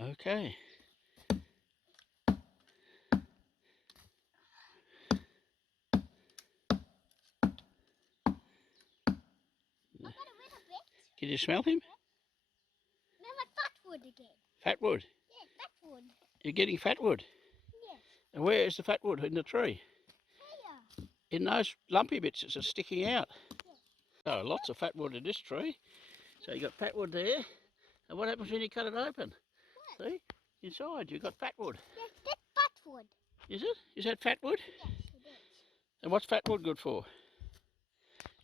Okay. Can you smell him? Smell like fatwood again. Fatwood? Yeah, fatwood. You're getting fatwood? Yes. And where is the fatwood in the tree? Here. In those lumpy bits that are sticking out? Yes. Oh, lots of fatwood in this tree. So you got fatwood there. And what happens when you cut it open? What? See? Inside you've got fatwood. Yes, that's fatwood. Is it? Is that fatwood? Yes, it is. And what's fatwood good for?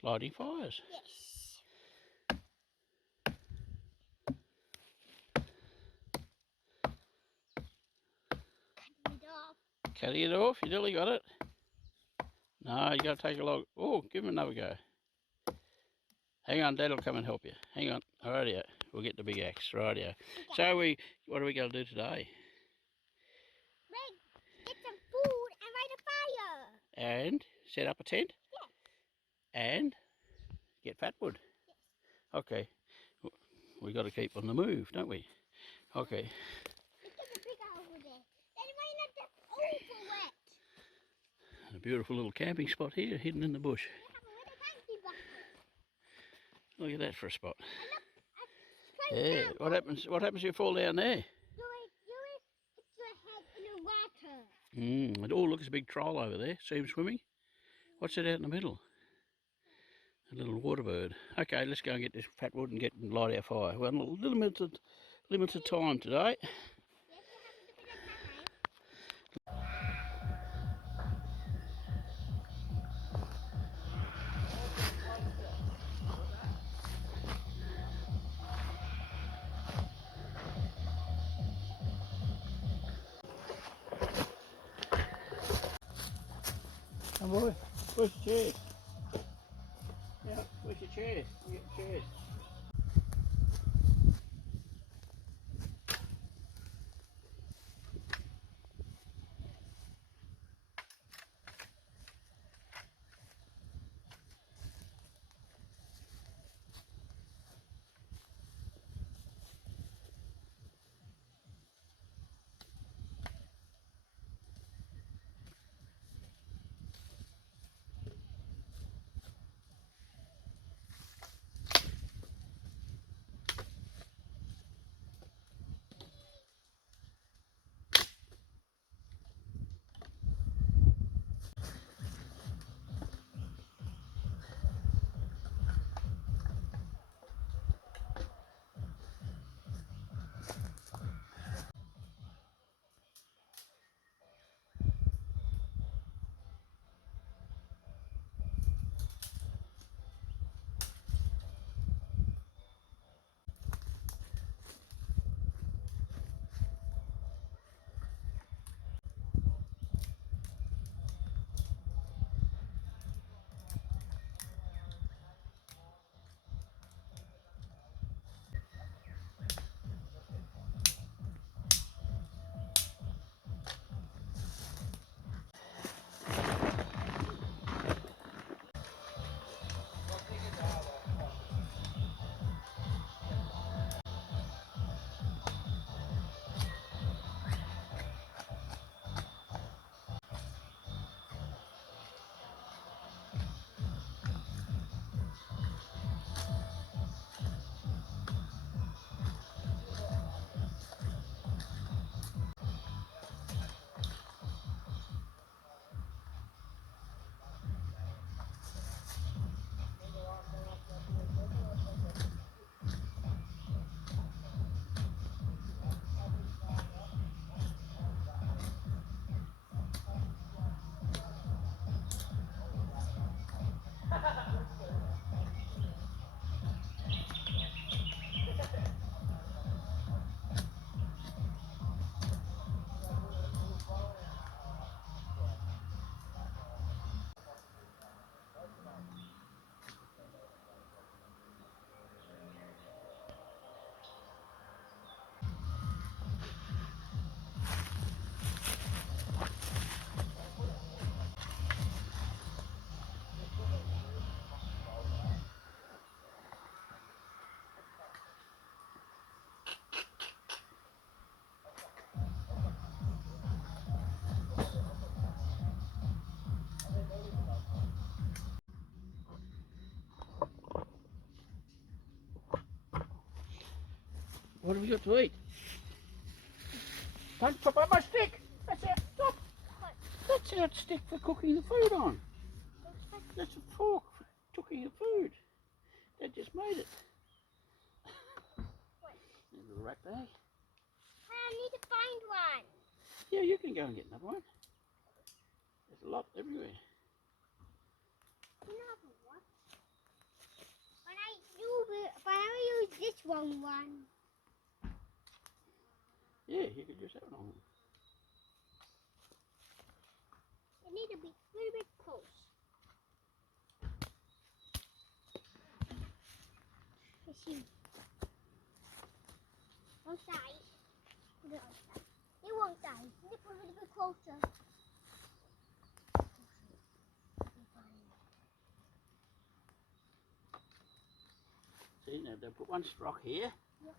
Lighting fires. Yes. Cutting it off. Cutting it off? You nearly got it? No, you got to take a log. Oh, give him another go. Hang on, Dad will come and help you. Hang on. Rightio. We'll get the big axe. Rightio. Okay. So what are we going to do today? Get some food and light a fire. And set up a tent? Yes. And get fatwood? Yes. Okay. We got to keep on the move, don't we? Okay. Look at the big over there. That might not just over wet. A beautiful little camping spot here, hidden in the bush. We have a little tiny bucket. Look at that for a spot. And look, Yeah. What happens if you fall down there? You put your head in the water. Oh, look, there's a big troll over there. See him swimming? What's that out in the middle? A little water bird. Okay, let's go and get this fatwood and light our fire. We're on a little limited time today. Yes, we have a bit of time. Come on, where's your chair? Yeah, where's your chair? Get your chairs. What have we got to eat? Don't chop up my stick! That's our stop! That's our stick for cooking the food on. That's a fork for cooking the food. Dad just made it. There's a little rat bag. I need to find one. Yeah, you can go and get another one. There's a lot everywhere. Another one. But I use this one. Yeah, you could just have it on. I need to be a little bit close. Let's see. Don't die. Put it on the side. It won't die. Need to put it a little bit closer. See, now they put one rock here, Yep.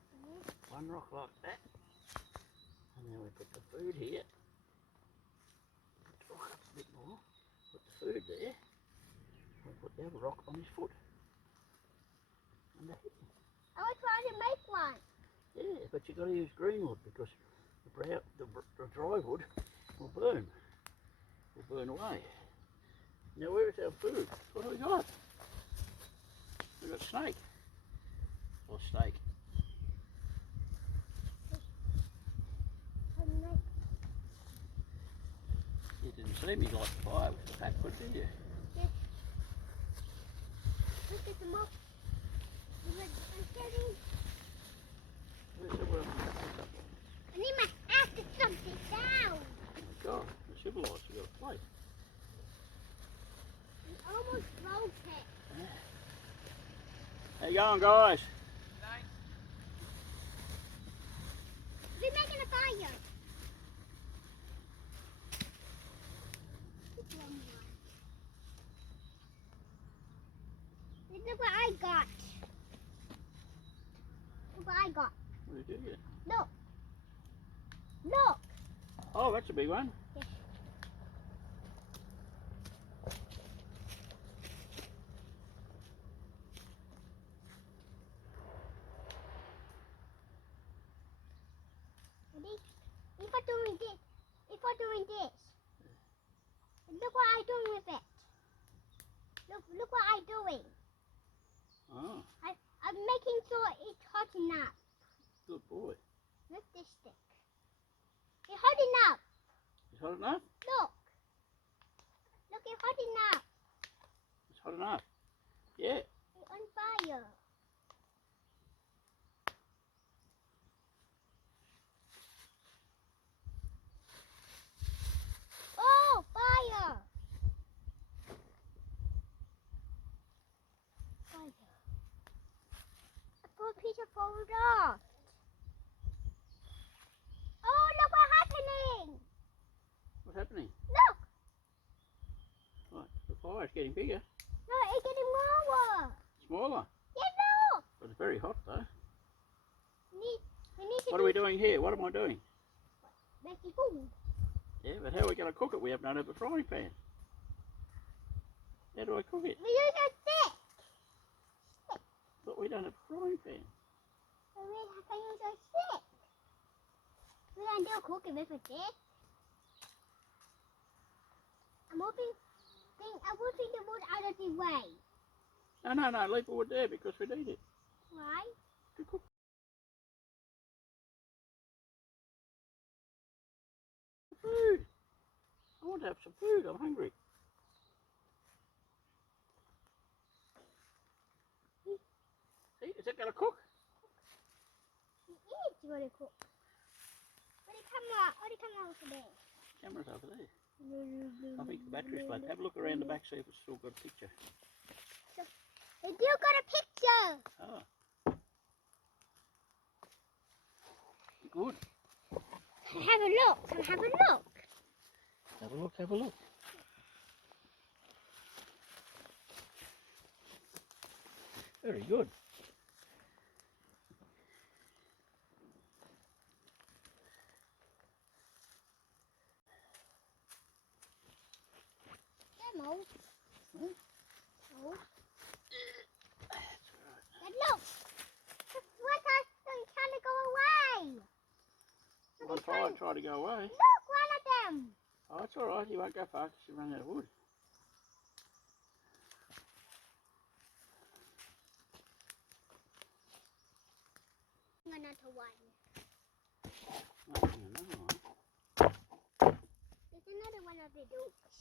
one rock like that, and then we put the food here. Put the rock up a bit more, put the food there, and put the other rock on his foot. And that's it. I was trying to make one. Yeah, but you've got to use green wood because the dry wood will burn away. Now where is our food? What have we got? We've got snake. Or steak. You didn't see me light the fire with the fatwood, did you? Yes. Look at them up. I'm getting. Where's the world? I need my axe to something down. Oh God, the civilised, you've got a plate. I almost broke it. Yeah. How you going, guys? We're making a fire. Look what I got. Look what I got. What did you get? Look. Look. Oh, that's a big one. Yes. Ready? If I'm doing this, look what I'm doing with it. Look what I'm doing. Oh, I'm making sure it's hot enough. good boy. With this stick. It's hot enough. It's hot enough? Look. Look, it's hot enough. It's hot enough. Yeah. It's on fire. Oh, fire. Fire. I put a piece of food off. Oh, look what's happening. What's happening? Look. What? The fire's getting bigger. No, it's getting lower. Smaller. Yeah, look. But it's very hot though. We need to What are we doing here? What am I doing? making food. Yeah, but how are we going to cook it? We haven't done it with a frying pan. How do I cook it? We use a stick. But we don't have a frying pan. So we have to use a stick. We can do cooking with a stick. I'm moving the wood out of the way. No, leave the wood there because we need it Why? to cook. Food. I want to have some food. I'm hungry. See, is it going to cook? It is going to cook. Where the camera over there? Camera's over there. I think the battery's flat. Have a look around the back, see if it's still got a picture. It still got a picture. Oh. Good. Have a look. Have a look. Have a look, have a look. Very good. Demo. No. That's right. And look. The sweater is trying to go away. might try to go away. Look, one of them. Oh, it's alright, you won't go far because you run out of wood. Another one. Oh, another one. There's another one of the ducks.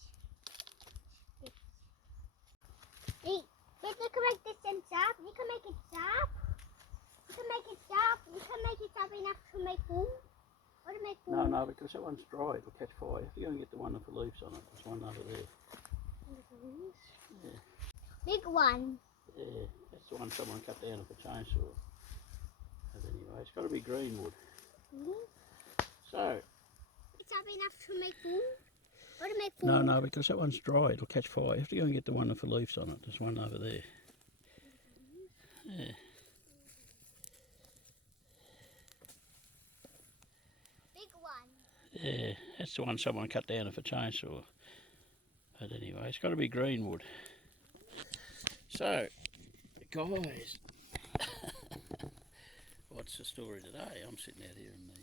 Hey, you can make this and sharp. You can make it sharp. You can make it sharp. You can make it sharp enough to make food. Or to make food. No, because that one's dry, it'll catch fire. You're going to get the one with the leaves on it. There's one over there. Yeah. Big one. Yeah, that's the one someone cut down with a chainsaw. But anyway, it's got to be green wood. So. It's sharp enough to make food. Or to make food. No, because that one's dry, it'll catch fire. You have to go and get the one with the leaves on it. There's one over there. Yeah. Big one. Yeah, that's the one someone cut down with a chainsaw. But anyway, it's got to be green wood. So, guys, what's the story today? I'm sitting out here in the,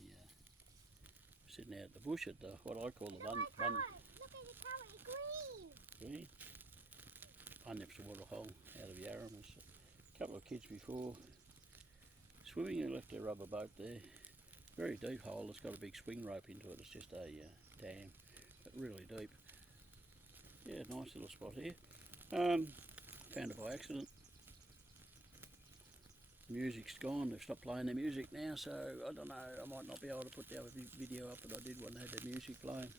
sitting out at the bush at the, what I call the Look at the colour, it's green. Bunyip's a waterhole out of Yarram. There's a couple of kids before swimming who left their rubber boat there. Very deep hole, it's got a big swing rope into it. It's just a dam, but really deep. Yeah, nice little spot here. Found it by accident. The music's gone, they've stopped playing their music now, so I don't know, I might not be able to put the other video up, but I did when they had their music playing.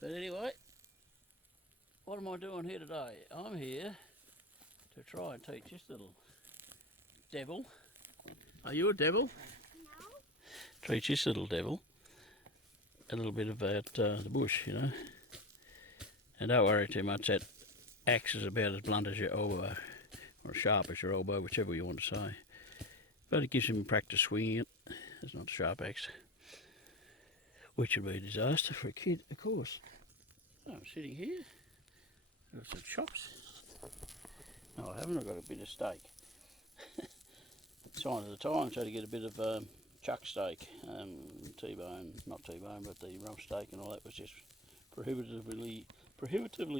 But anyway, what am I doing here today? I'm here to try and teach this little devil. Are you a devil? No. Teach this little devil a little bit about the bush, you know. And don't worry too much, that axe is about as blunt as your elbow, or sharp as your elbow, whichever you want to say. But it gives him practice swinging it. It's not a sharp axe, which would be a disaster for a kid, of course. So I'm sitting here, got some chops. No, I haven't, I've got a bit of steak. Sign of the times, had to get a bit of chuck steak, T-bone, not T-bone, but the rump steak and all that was just prohibitively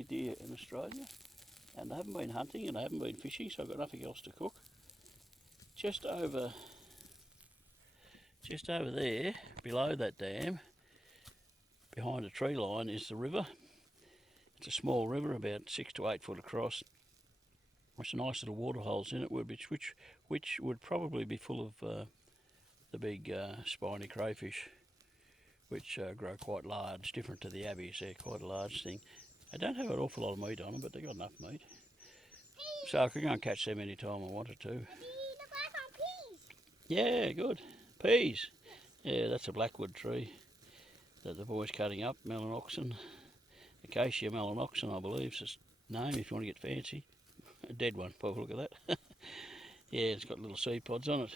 dear in Australia. And they haven't been hunting and they haven't been fishing, so I've got nothing else to cook. Just over there, below that dam, behind a tree line, is the river. It's a small river, about 6 to 8 foot across. There's nice little water holes in it, which would probably be full of the big spiny crayfish, which grow quite large, different to the abbies. They're quite a large thing. They don't have an awful lot of meat on them, but they've got enough meat. So I could go and catch them any time I wanted to. Yeah, good. Peas. Yeah, that's a blackwood tree that the boy's cutting up, melanoxen. Acacia melanoxen, I believe, is its name if you want to get fancy. A dead one, have a look at that. Yeah, it's got little seed pods on it.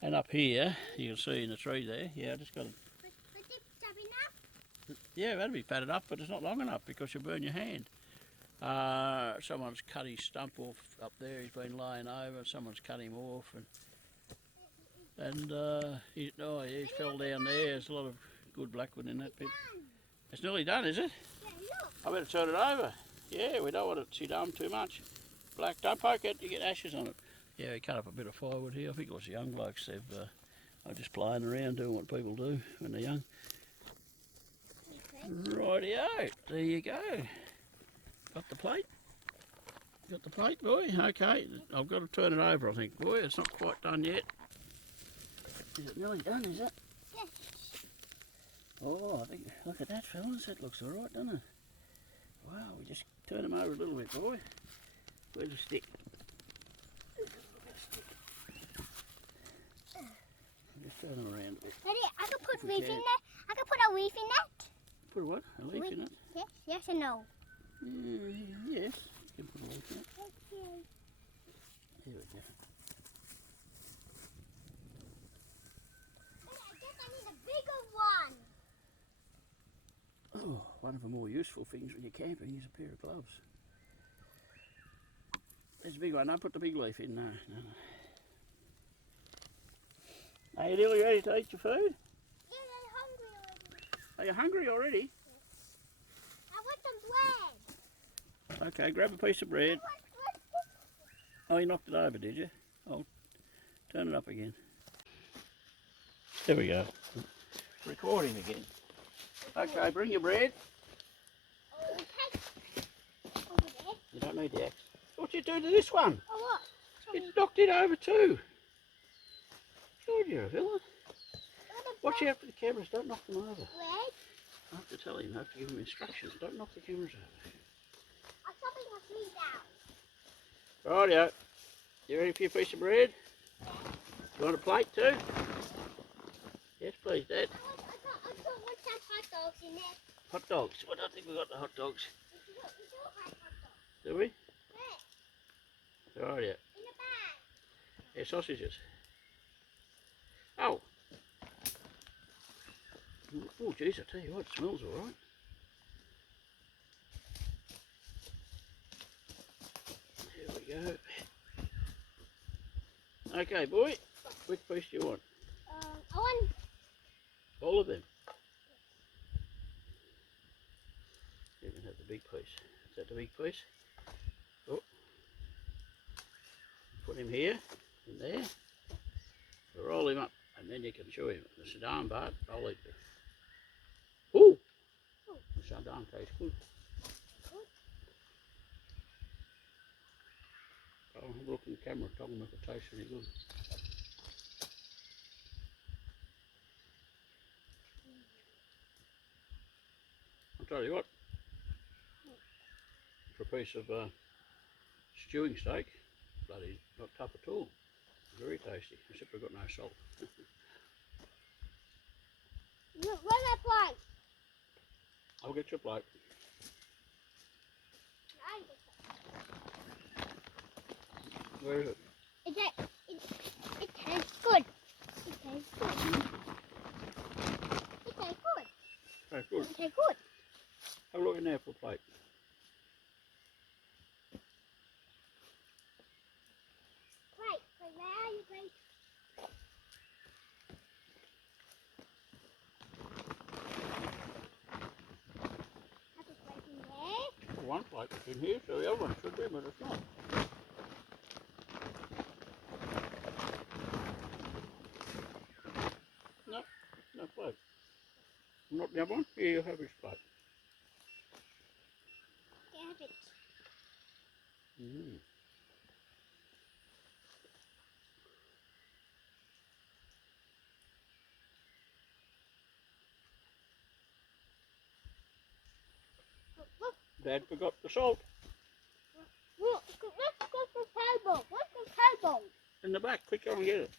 And up here, you can see in the tree there, yeah, I just got it. Yeah, that'd be fatted up, but it's not long enough because you'll burn your hand. Someone's cut his stump off up there, he's been laying over, someone's cut him off, and he fell down there. There's a lot of good blackwood in that bit. It's nearly done, is it? Yeah, look. I better turn it over. Yeah, we don't want it to sit down too much. Black, don't poke it, you get ashes on it. Yeah, we cut up a bit of firewood here. I think it was the young blokes. They're just playing around doing what people do when they're young. Rightio, there you go. Got the plate? Got the plate, boy? Okay, I've got to turn it over, I think. Boy, it's not quite done yet. Is it nearly done, is it? Yes. Oh, I think, look at that, fellas. That looks all right, doesn't it? Wow, we just turn them over a little bit, boy. Where's the stick? Just turn them around a bit. Daddy, I can put leaf in there. I can put a leaf in that. Put a what? A leaf in it? Yes, yes and no. Yes, you can put a leaf in it. Okay. Here we go. Daddy, I guess I need a bigger one. Oh, one of the more useful things when you're camping is a pair of gloves. There's a big one. Don't put the big leaf in. No. Are you nearly ready to eat your food? Yeah, I'm hungry. Are you hungry already? I want some bread. Okay, grab a piece of bread. Oh, you knocked it over, did you? I'll turn it up again. There we go. Recording again. Okay, bring your bread. You don't need the axe. What you do to this one? Oh, what? It's knocked it over too. God, you're a villain. Watch out for the cameras, don't knock them over. Bread? I have to tell him, I have to give him instructions. Don't knock the cameras over. I'm chopping my tree down. Rightio. You ready for your piece of bread? You want a plate too? Yes, please, Dad. I don't want some hot dogs in there. Hot dogs. Well, I don't think we've got the hot dogs. You don't have hot dogs. Do we? Where? Rightio. In the bag. Yeah, sausages. Oh. Oh, geez, I tell you what, it smells all right. There we go. Okay, boy. Which piece do you want? I want... All of them. You can have the big piece. Is that the big piece? Oh. Put him here, in there. Roll him up, and then you can chew him. The Sudan part, I'll eat it. Ooh! The Sudan tastes good. Oh, I'm looking at the camera, talking about it tastes really good. I'll tell you what, for a piece of stewing steak, bloody not tough at all. Very tasty, except we've got no salt. Where's that plate? I'll get you a plate. Where is it? It tastes good. It tastes good. It tastes good. Tastes good. It tastes good. Have a look in there for a plate. Plate. Where are you, plate? Have a plate in there. One plate is in here, so the other one should be, but it's not. No, no plate. Not the other one? Here, you have his plate. Yeah, have it. Mm. Look, Dad forgot the salt let's go to the table. What's the table? in the back. Quick, go and get it.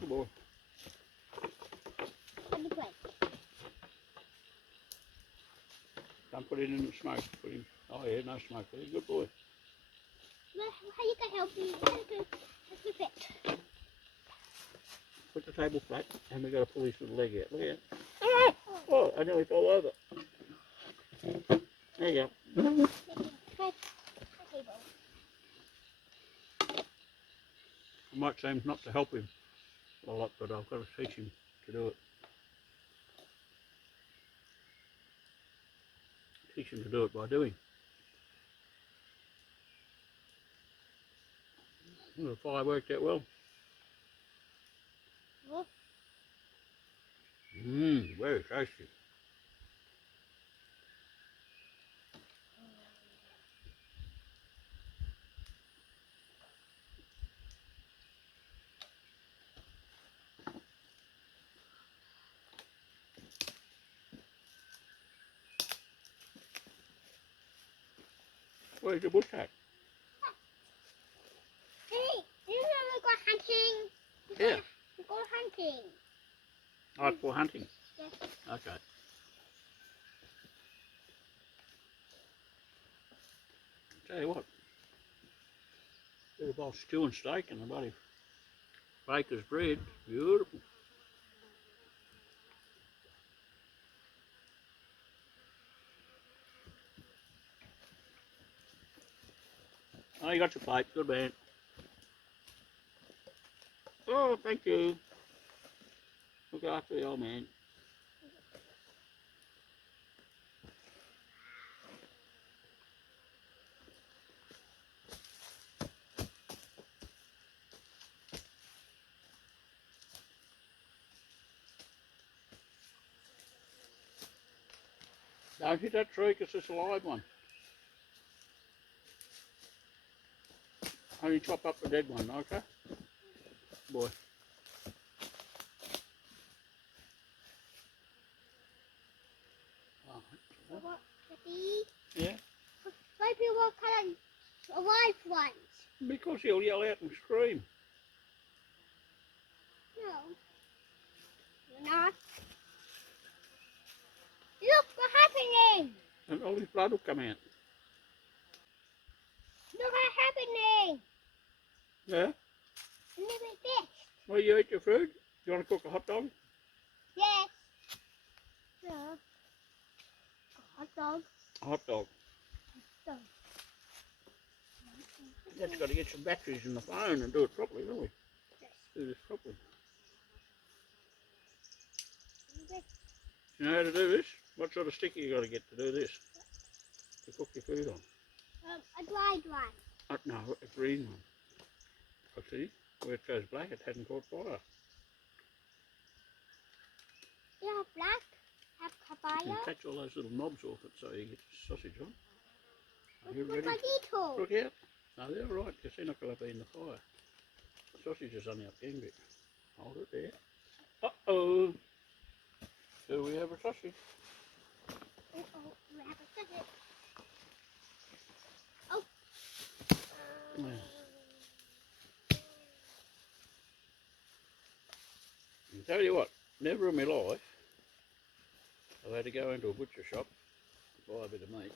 Good boy. Have the plate. Don't put it in the smoke. Put him. Oh yeah, no smoke. Good boy. How you can help me? How you can flip it? Put the table flat, and we've got to pull his little leg out. Look at it. Ah! Oh, I nearly fell over. There you go. Table. I might seem not to help him a lot, but I've got to teach him to do it. Teach him to do it by doing. The fire worked out well. Mmm, very tasty. Where's your bush cat? Hey, you know we go hunting. Yeah. We go hunting. Oh, it's for hunting? Yes. Okay. Tell you what, bit of old stewing steak and a bloody baker's bread, beautiful. Oh, you got your plate. Good man. Oh, thank you. Look after the old man. Don't hit that tree because it's a live one. Only chop up the dead one, okay? Boy. So what, Daddy? Yeah? Why people cut alive ones? Because he'll yell out and scream. No. You're not. Look what's happening! And all his blood will come out. Look what's happening! Yeah? Look at this. Well, you eat your food? You want to cook a hot dog? Yes. Yeah. Hot dog. A hot dog. Dog. That's got to get some batteries in the phone and do it properly, don't we? Yes. Do this properly. Yes. You know how to do this? What sort of sticker you got to get to do this? To cook your food on? A dried one. No, a green one. I see. Where it goes black, it hasn't caught fire. You have black, have You papaya. can catch all those little knobs off it so you get the sausage on. Are you What ready? potato? Look out. No, they're all right because they're not going to be in the fire. The sausage is only up the end bit. Hold it there. Uh-oh. Do we have a sausage? Oh, we have a sausage. Oh. Yeah. I'll tell you what, never in my life I've had to go into a butcher shop to buy a bit of meat.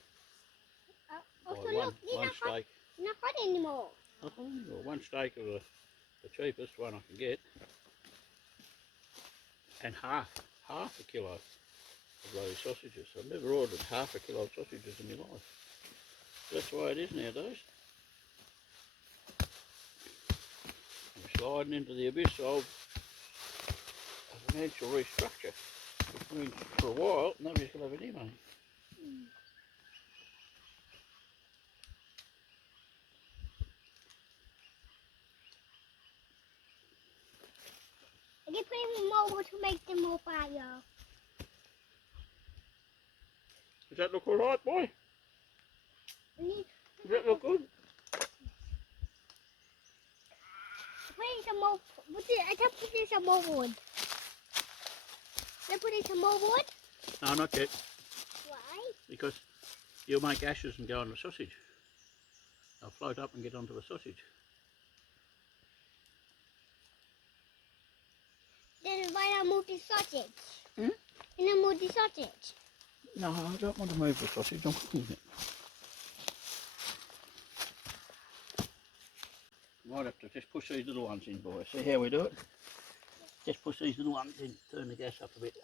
Also, Buy look, one steak. You're not hot anymore. Or one steak of the cheapest one I can get. And half a kilo of bloody sausages. I've never ordered half a kilo of sausages in my life. That's the way it is nowadays. We're sliding into the abyss of a financial restructure, which means for a while nobody's going to have any money. I can put in more to make them more fire. Does that look alright, boy? Does that look good? Put in some more. I can put in some more wood. Can I put in some more wood? No, not yet. Why? Because you'll make ashes and go on the sausage. They'll float up and get onto the sausage. Then why not move the sausage? Hmm? And then move the sausage. No, I don't want to move the sausage. I'm cooking it. Might have to just push these little ones in, boy. See how we do it? Just push these little ones in. Turn the gas up a bit.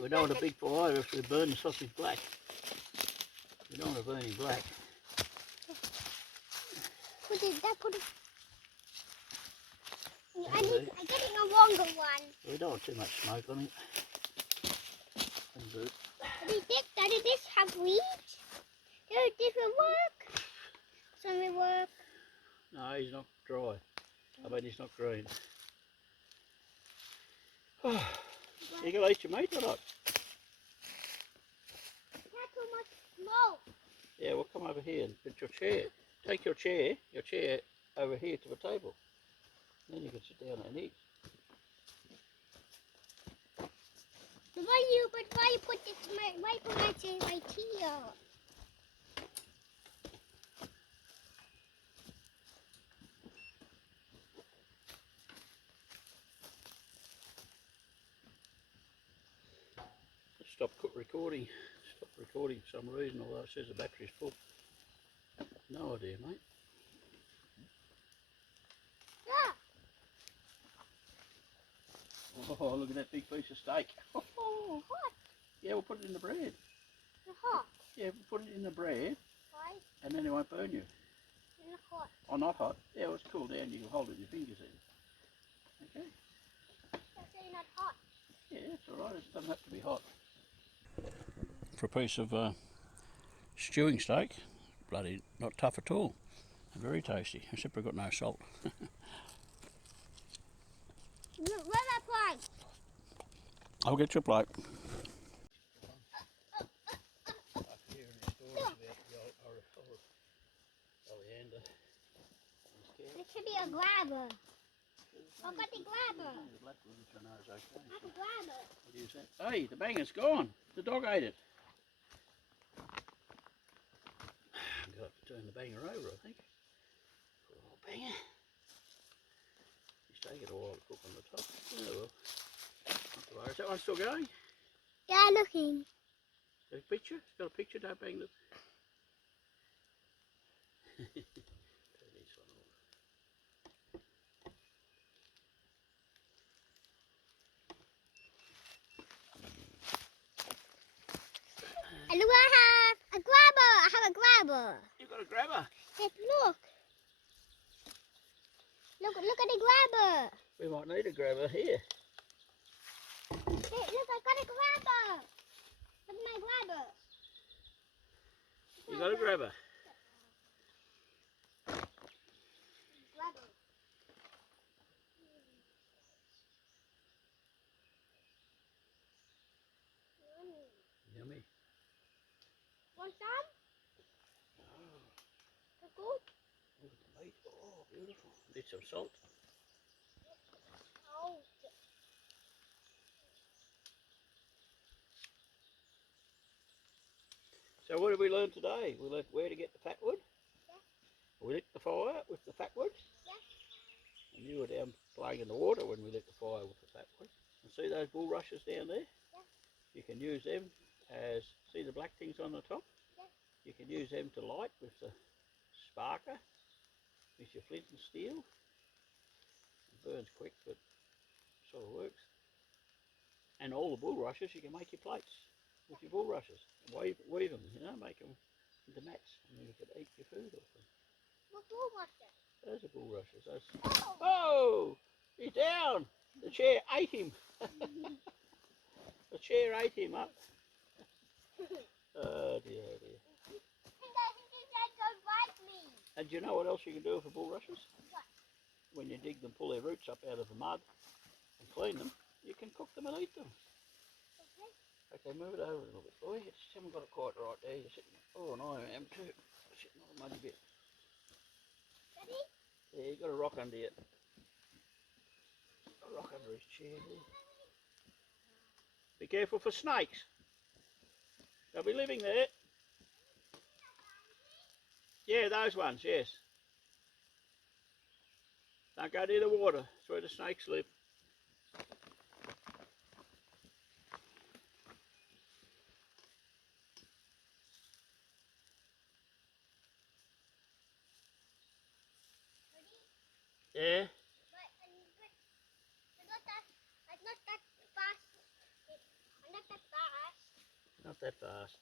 We don't want a big fire if we burn the sausage black. We don't want to burn it black. Put it. I'm getting a longer one. We don't want too much smoke on it. Daddy, this have weeds? This will work. Some will work. No, he's not dry. I mean, he's not green. You gonna eat your meat or not? Not too much smoke. Yeah, we'll come over here and put your chair. Take your chair over here to the table. Then you can sit down and eat. Why you put this? Why put my chair right here? Stop recording. Stop recording for some reason, although it says the battery's full. No idea, mate. Yeah. Oh, look at that big piece of steak. Oh, what? Yeah, we'll put it in the bread. It's hot. Yeah, put it in the bread Why? and then it won't burn you. It's not hot. Oh, not hot. Yeah, well, it's cooled down. You can hold it with your fingers in. Okay. That's really not hot. Yeah, it's alright. It doesn't have to be hot. For a piece of stewing steak, bloody not tough at all. Very tasty, except we've got no salt. Where's that plate? I'll get you a plate. It should be a grabber. I've got the grabber. I have a grabber. Hey, the banger's gone. The dog ate it. I'm going to have to turn the banger over, I think. Poor old banger. He's taking a while to cook on the top. Oh well. Not to worry. Is that one still going? Yeah, looking. Got a picture? It's got a picture, don't bang the... Turn this one off. And look what I have. A grabber. I have a grabber. You got a grabber? Yes, look. Look at the grabber. We might need a grabber here. Hey, look, I got a grabber. Look at my grabber. You got a grabber? Grabber. Yummy. Want some? Oh, That's good. look at the meat. Oh, beautiful. Need some salt. Oh. So what did we learn today? We learned where to get the fatwood. Yeah. We lit the fire with the fatwood. Yeah. And you were down playing in the water when we lit the fire with the fatwood. And see those bulrushes down there? Yeah. You can use them as, see the black things on the top? Yeah. You can use them to light with the sparker, with your flint and steel. It burns quick, but sort of works. And all the bulrushes, you can make your plates with your bulrushes. Weave them, you know, make them into mats, and then you can eat your food off them. What bullbuster? Those are bulrushes. Those... Oh. Oh, he's down. The chair ate him. The chair ate him up. Oh dear, oh dear. Don't bite me. And do you know what else you can do with the bulrushes? What? When you dig them, pull their roots up out of the mud and clean them, you can cook them and eat them. Okay. Okay, move it over a little bit, boy. You just haven't got it quite right there. You're sitting. Oh, and I am too. Sitting on a muddy bit. Ready? Yeah, you got a rock under you. A rock under his chair there. Be careful for snakes. They'll be living there. Yeah, those ones, yes. Don't go near the water. It's where the snakes live. Yeah, Not that fast. I'm not that fast. not that fast.